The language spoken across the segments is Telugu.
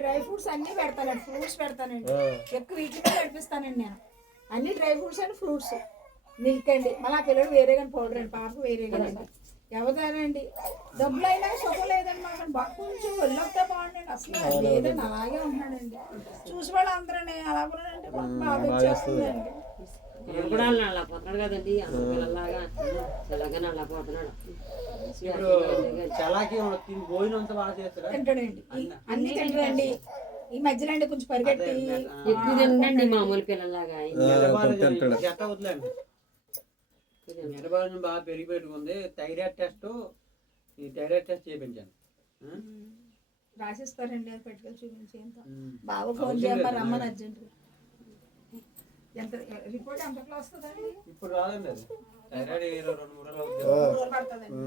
డ్రై ఫ్రూట్స్ అన్ని పెడతానండి, ఫ్రూట్స్ పెడతానండి, ఎక్కువ వీటిలో నడిపిస్తానండి నేను. అన్ని dry fruits and fruits, milk అండి. మళ్ళీ ఆ పిల్లడు వేరే కానీ పౌడర్ అండి, పాప వేరే కదండి. ఎవరిదానండి డబ్బులు అయినా సుఖం లేదండి మాకు. కొంచెం వెళ్ళొస్తే బాగుండండి, అసలు లేదండి, అలాగే ఉంటున్నాడండి. చూసి వాళ్ళు అందరూ అలా ఉన్నాడంటే బాధ వచ్చేస్తుందండి. కూడా అలా పోతున్నాడు కదండి, పిల్లలాగా చల్లగా అలా పోతున్నాడు. తింటాడండి, అన్ని తింటాడండి. ఈ మధ్యలో అండి కొంచెం పరిగెట్టి ఎక్కువ తినండి, మామూలు పిల్లలాగా మెటబాలిజం బాగా పెరిగి పెట్టుకుంది. థైరాయిడ్ టెస్ట్ చేయించాను. రాసిస్తారండి, అది పెట్టుకెళ్ళి చూపించి. బాబు ఫోన్ చేయమ్మా రమ్మని అర్జెంట్. ఎంత రిపోర్ట్ ఎంతలో వస్తుందండి? ఇప్పుడు రాదండి, అది థైరాయిడ్ 2-3 రోజులు పడుతుందండి.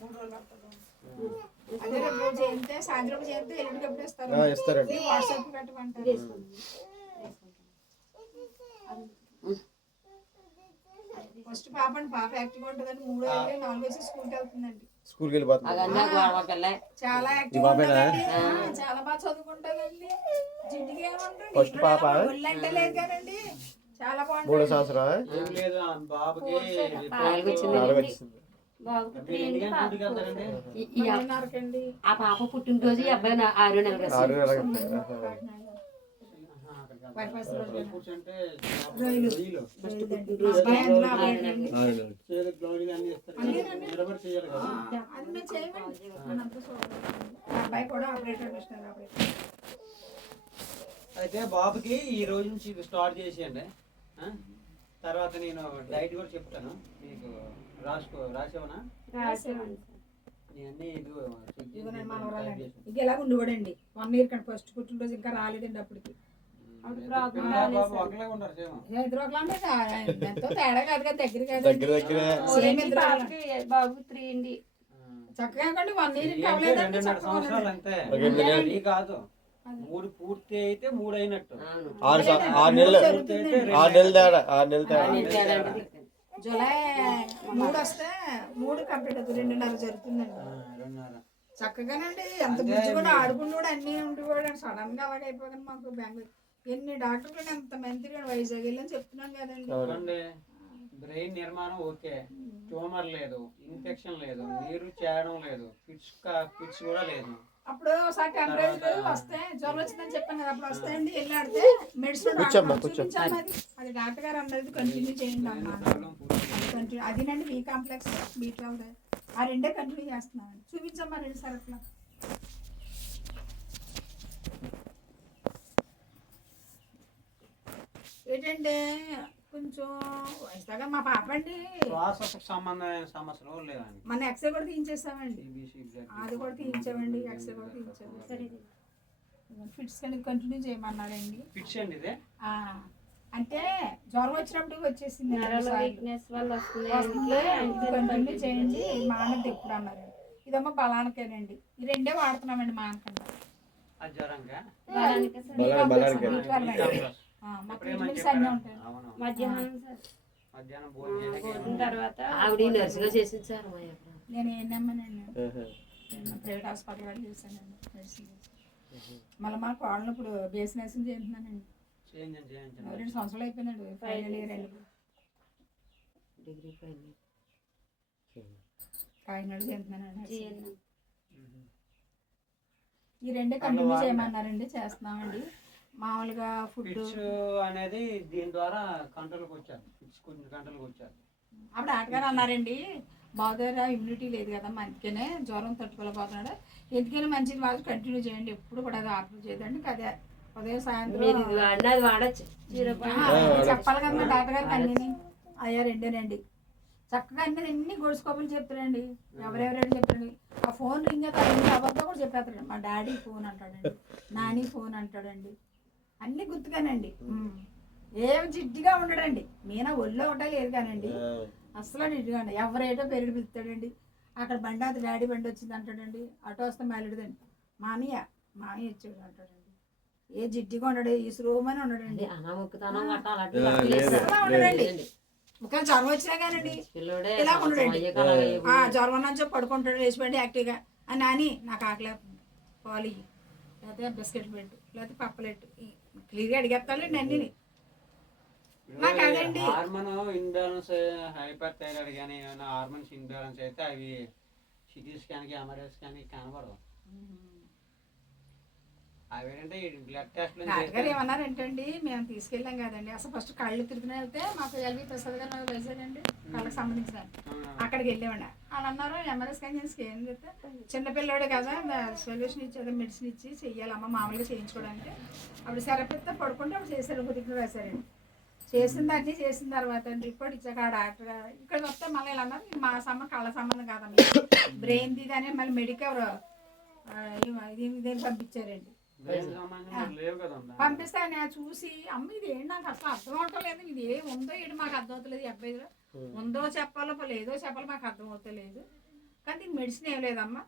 3 రోజులు పడుతుంది. అదే రేపు చేస్తే సాయంత్రం చేస్తే ఎల్లుండికి ఎప్పుడు ఇస్తారండి? వాట్సాప్ పెట్టమంటారు. ఫస్ట్ పాప అండి, పాప యాక్టివ్ ఉంటుందండి. 3 ఏళ్ళు 4 వేసి స్కూల్కి వెళ్తుందండి. స్కూల్కి వెళ్ళిపోతుంది. చాలా యాక్టివ్ ఉంటుందండి, చాలా బాగా చదువుకుంటుందండి. జిడ్డుగా ఏమంటారు ఫస్ట్ పాప ఒళ్ళంటే లేదు కదండి, చాలా 3 బాగుంటుంది. సంవత్సరాలు బాబుకి ఆ పాప పుట్టినరోజు ఈ అబ్బాయి 6 నెలలు. అయితే బాబుకి ఈ రోజు నుంచి స్టార్ట్ చేసేయండి. తర్వాత నేను డైట్ కూడా చెప్తాను మీకు. రాసేవనా? ఎలాగ ఉండకూడండి 1 ఇయర్ కంటే ఫస్ట్ పుట్టినరోజు ఇంకా రాలేదండి. అప్పటికి ఎంతో తేడా కాదు కదా, దగ్గర కాదు. బాబు 3 అండి. చక్కగా 1 ఇయర్ ఇంకా 2.5 సంవత్సరాలు అంతే కాదు. 3 పూర్తి అయితే 3 అయినట్టు. 6 నెలలు జూలై 3 వస్తే 3 కంప్లీట్ అవుతుంది, 2.5 జరుగుతుందండి. చక్కగానండి, ఎంత బుజ్జి కూడా ఆడుకున్నాడు, అన్ని ఉండేవాడు. సడన్ గా అలాగే అయిపోయింది మాకు. బెంగళూరు ఎన్ని డాక్టర్లు ఎంత మంది వైజాగ్ వెళ్ళని చెప్తున్నాను కదండి. బ్రెయిన్ నిర్మాణం ఓకే, ట్యూమర్ లేదు, ఇన్ఫెక్షన్ లేదు, నీరు చేరడం లేదు, పిట్స్ కూడా లేదు. అప్పుడు ఒకసారి టెంపరేచర్ వస్తే జ్వరం వచ్చిందని చెప్పాను కదా, అప్పుడు వస్తాయండి. వెళ్ళి ఆడితే మెడిసిన్ అది డాక్టర్ గారు అన్నది కంటిన్యూ చేయండి అమ్మా. అదేనండి బి కాంప్లెక్స్, B12 ఆ 2 కంటిన్యూ చేస్తున్నాను. చూపించమ్మా 2 సార్ అట్లా. ఏంటంటే కొంచెం వయసుగా మా పాప అండి సంబంధమైన సమస్యలు లేదండి. మన ఎక్స్రే కూడా తీయించేసామండి, అది కూడా తీయించామండి, ఎక్స్రే కూడా తీయించాము. ఫిట్స్ అనేది కంటిన్యూ చేయమన్నారండి. ఫిట్స్ అండి ఇదే అంటే జ్వరం వచ్చినప్పుడు వచ్చేసింది, కంటిన్యూ చేయండి మానది ఎప్పుడు అన్నారండి. ఇదమ్మా బలానికేనండి, ఈ 2 వాడుతున్నామండి మానకుండా. ఆవిడ నర్సుగా చేసింది సార్. నేను ఏంటమ్మానండి, ప్రైవేట్ హాస్పిటల్ చేశానండి నర్సింగ్. మళ్ళీ మా కోడలు ఇప్పుడు బేస్ నర్సింగ్ చేస్తున్నానండి. 2 సంవత్సరాలు అయిపోయిందండి, ఫైనల్ ఇయర్ అండి, డిగ్రీ ఫైనల్ చేస్తున్నానండి. ఈ 2 కంటిన్యూ చేయమన్నారండి, చేస్తున్నామండి. మామూలుగా ఫుడ్ అనేది దీని ద్వారా కంట్రోల్కి వచ్చారు, కొంచెం కంట్రోల్కి వచ్చారు. అప్పుడు ఆటగారు అన్నారండి, బాగా ఇమ్యూనిటీ లేదు కదా, అందుకనే జ్వరం తట్టుకోలేకపోతున్నాడు, ఎందుకైనా మంచిది వాళ్ళు కంటిన్యూ చేయండి, ఎప్పుడు కూడా అది ఆర్డర్ చేయదండి. అదే ఉదయం సాయంత్రం వాడచ్చు చెప్పాలి కదా డాక్టర్ గారికి. అన్నీ అయ్యా 2నండి చక్కగా అన్ని గొడుసుకోపలు చెప్తారండి. ఎవరెవరైనా చెప్తారండి. ఆ ఫోన్ రింగ్ అవుతారండి, ఎవరితో కూడా చెప్పేస్తారండి. మా డాడీ ఫోన్ అంటాడండి, నాని ఫోన్ అంటాడండి, అన్ని గుర్తుగానండి. ఏం జిడ్డుగా ఉండడండి, మీనా ఒళ్ళో ఉండలేదు కానండి, అసలు జిడ్డుగా అండి. ఎవరేటో పేరు పిలుస్తాడండి. అక్కడ బండి అది డాడీ బండి వచ్చింది అంటాడండి, ఆటో వస్తే మేలుడుదండి, మామయ్య వచ్చాడు అంటాడండి. ఏ జిడ్డుగా ఉండడు, ఈ స్లోమని ఉండడండి, ఉండడండి. ఇంకా జ్వరం వచ్చినా కానండి ఇలా ఉండడండి. జ్వరం అని చెప్పి పడుకుంటాడు, వేసిపోండి యాక్టివ్గా అని నాని నాకు ఆకలి పాలు లేకపోతే బిస్కెట్ పెట్టు లేకపోతే పప్పలెట్టు క్లియర్గా అడిగేస్తాడండి అన్నీ. నాకు అదండి. హార్మోన్ ఇన్బ్యాలెన్స్, హైపర్ థైరాయిడ్ కానీ ఏమైనా హార్మోన్స్ ఇన్బ్యాలెన్స్ అయితే అవి సిటీ స్కాన్కి, ఎంఆర్ఐ స్కాన్కి కనబడవు. అవి ఏంటంటే బ్లడ్ టెస్ట్లు డాక్టర్ గారు ఏమన్నారంటండి, మేము తీసుకెళ్ళాం కదండి, అసలు ఫస్ట్ కళ్ళు తిరుగుతూనే వెళ్తే మాకు ఎల్వి ప్రసాద్ గారు నాకు తెలిసాడండి కళ్ళకి సంబంధించిన అక్కడికి వెళ్ళామండి. వాళ్ళు అన్నారు ఎంఆర్ఐ స్కాన్ చేసి స్కాన్ చేస్తే చిన్నపిల్లడు కదా సొల్యూషన్ ఇచ్చి అదే మెడిసిన్ ఇచ్చి చెయ్యాలమ్మ మామూలుగా చేయించుకోవడానికి. అప్పుడు సరిపెడితే పడుకుంటే అప్పుడు చేశారు, ఒక దిక్కు రాశారండి. చేసిందన్నీ చేసిన తర్వాత రిపోర్ట్ ఇచ్చాక ఆ డాక్టర్ గారు ఇక్కడికి వస్తే మళ్ళీ ఇలా అన్నారు, ఇది మా కళ్ళ సంబంధం కాదమ్మా, బ్రెయిన్ ది అని మళ్ళీ మెడికల్ ఇది పంపించారండి. పంపిస్తే నేను చూసి అమ్మ ఇది ఏంటి నాకు అసలు అర్థం అవట్లేదు, ఇది ఏం ఉందో ఏంటి మాకు అర్థం అవుతలేదు, ఈ అబ్బాయిలో ఉందో చెప్పాలో లేదో చెప్పాలో మాకు అర్థం అవుతలేదు, కానీ దీనికి మెడిసిన్ ఏం లేదమ్మా,